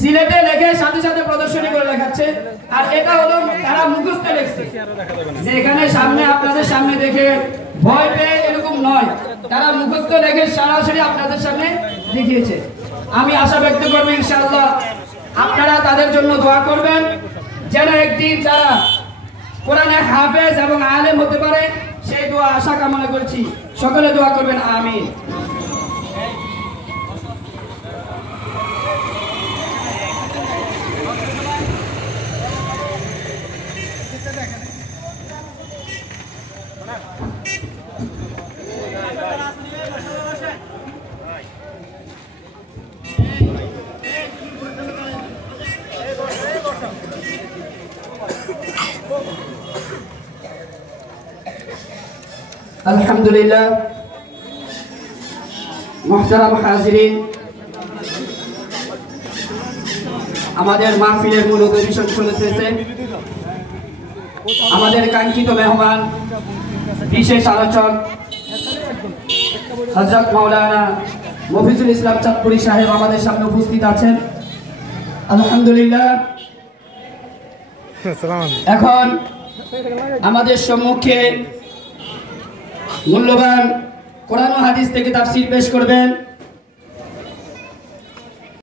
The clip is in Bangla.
সিলেটে লেখে সাথে সাথে প্রদর্শনী করে লেখাচ্ছে। আর এটা হলো তারা মুখস্থ লিখছে, যে এখানে সামনে আপনাদের সামনে দেখে ভয় পেয়ে এরকম নয়, তারা মুখস্থ লেখে সরাসরি আপনাদের সামনে দেখিয়েছে। আমি আশা ব্যক্ত করবো ইনশাআল্লাহ আপনারা তাদের জন্য দোয়া করবেন, যেন একদিন তারা কোরআনের হাফেজ এবং আলেম হতে পারে, সেই দোয়া আশা কামনা করছি। সকলে দোয়া করবেন, আমিন। আলহামদুলিল্লাহ, মুহতারাম হাজিরিন, আমাদের মাহফিলের মূল অধিবেশন চলতেছে। আমাদের কাঙ্ক্ষিত মেহমান, বিশেষ আলোচক হযরত মাওলানা মফিজুল ইসলাম চাঁদপুরি সাহেব আমাদের সামনে উপস্থিত আছেন। আলহামদুলিল্লাহ, এখন আমাদের সম্মুখে মূল্যবান কোরআন ও হাদিস থেকে তাফসীর পেশ করবেন